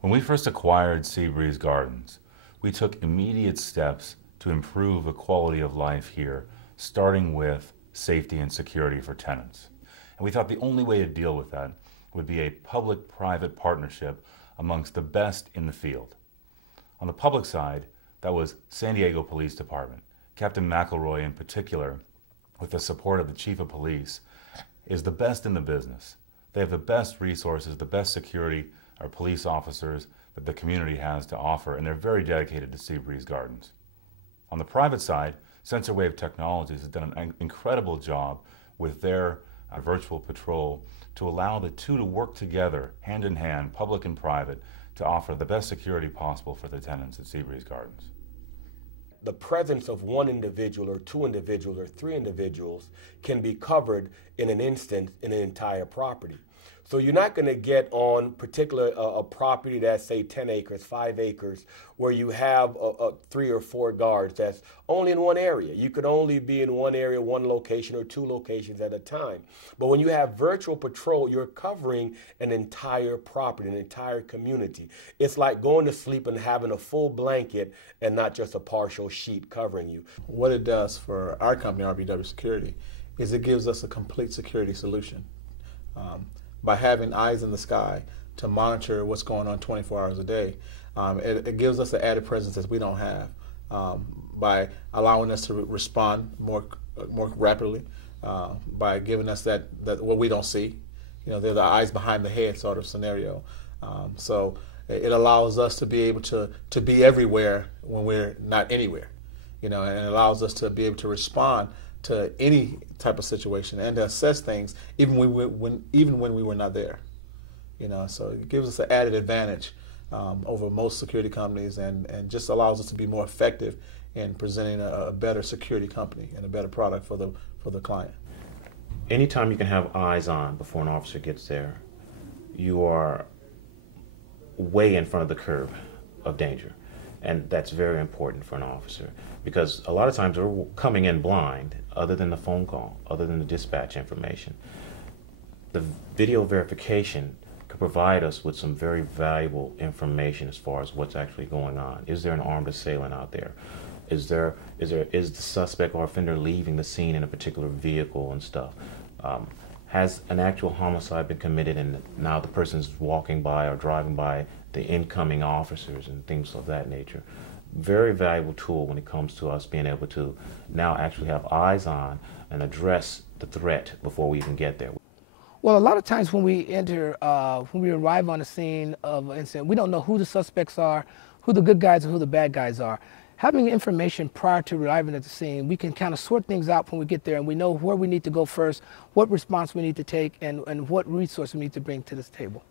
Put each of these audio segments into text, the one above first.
When we first acquired Seabreeze Gardens, we took immediate steps to improve the quality of life here, starting with safety and security for tenants. And we thought the only way to deal with that would be a public-private partnership amongst the best in the field. On the public side, that was San Diego Police Department. Captain McElroy in particular, with the support of the Chief of Police, is the best in the business. They have the best resources, the best security, our police officers that the community has to offer, and they're very dedicated to Seabreeze Gardens. On the private side, Sensor Wave Technologies has done an incredible job with their virtual patrol to allow the two to work together, hand in hand, public and private, to offer the best security possible for the tenants at Seabreeze Gardens. The presence of one individual or two individuals or three individuals can be covered in an instant in an entire property. So you're not going to get on a property that's, say, 10 acres, 5 acres, where you have 3 or 4 guards that's only in one area. You could only be in one area, one location, or 2 locations at a time. But when you have virtual patrol, you're covering an entire property, an entire community. It's like going to sleep and having a full blanket and not just a partial sheet covering you. What it does for our company, RBW Security, is it gives us a complete security solution. By having eyes in the sky to monitor what's going on 24 hours a day, it gives us an added presence that we don't have by allowing us to respond more rapidly, by giving us that what we don't see. You know, they're the eyes behind the head sort of scenario. So it allows us to be able to be everywhere when we're not anywhere. You know, and it allows us to be able to respond to any type of situation and to assess things even when we were not there. You know, so it gives us an added advantage over most security companies and just allows us to be more effective in presenting a better security company and a better product for the client. Anytime you can have eyes on before an officer gets there, you are way in front of the curve of danger. And that's very important for an officer because a lot of times we're coming in blind, other than the phone call, other than the dispatch information. The video verification could provide us with some very valuable information as far as what's actually going on. Is there an armed assailant out there? Is the suspect or offender leaving the scene in a particular vehicle and stuff? Has an actual homicide been committed and now the person's walking by or driving by the incoming officers and things of that nature? Very valuable tool when it comes to us being able to now actually have eyes on and address the threat before we even get there. Well, a lot of times when we arrive on the scene of an incident, we don't know who the suspects are, who the good guys and who the bad guys are. Having information prior to arriving at the scene, we can kind of sort things out when we get there and we know where we need to go first, what response we need to take, and what resource we need to bring to this table.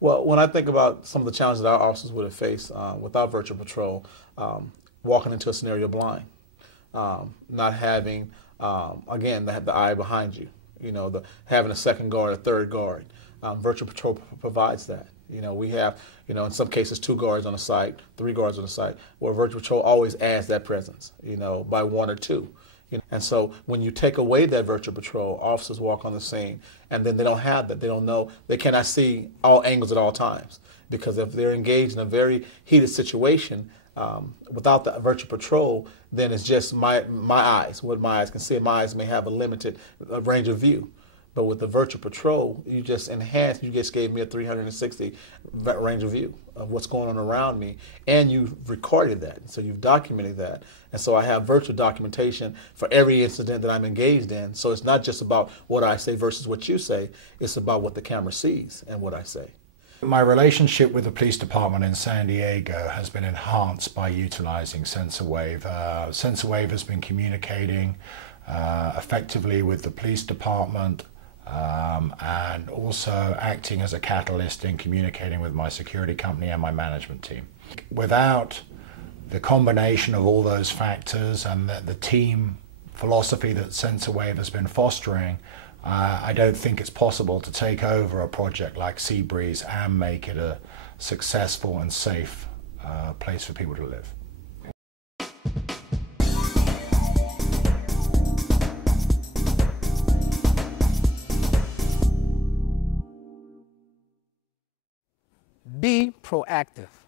Well, when I think about some of the challenges that our officers would have faced without virtual patrol, walking into a scenario blind, not having, again, the eye behind you, you know, having a second guard, a third guard. Virtual patrol provides that. You know, we have, you know, in some cases 2 guards on the site, 3 guards on the site, where virtual patrol always adds that presence, you know, by 1 or 2. You know? And so when you take away that virtual patrol, officers walk on the scene, and then they don't have that. They don't know, they cannot see all angles at all times. Because if they're engaged in a very heated situation, without the virtual patrol, then it's just my eyes, what my eyes can see. My eyes may have a limited range of view. But with the virtual patrol, you just enhanced, you just gave me a 360 range of view of what's going on around me, and you've recorded that, so you've documented that. And so I have virtual documentation for every incident that I'm engaged in. So it's not just about what I say versus what you say, it's about what the camera sees and what I say. My relationship with the police department in San Diego has been enhanced by utilizing Sensor Wave. Sensor Wave has been communicating effectively with the police department, and also acting as a catalyst in communicating with my security company and my management team. Without the combination of all those factors and the team philosophy that Sensor Wave has been fostering, I don't think it's possible to take over a project like Seabreeze and make it a successful and safe place for people to live. Be proactive.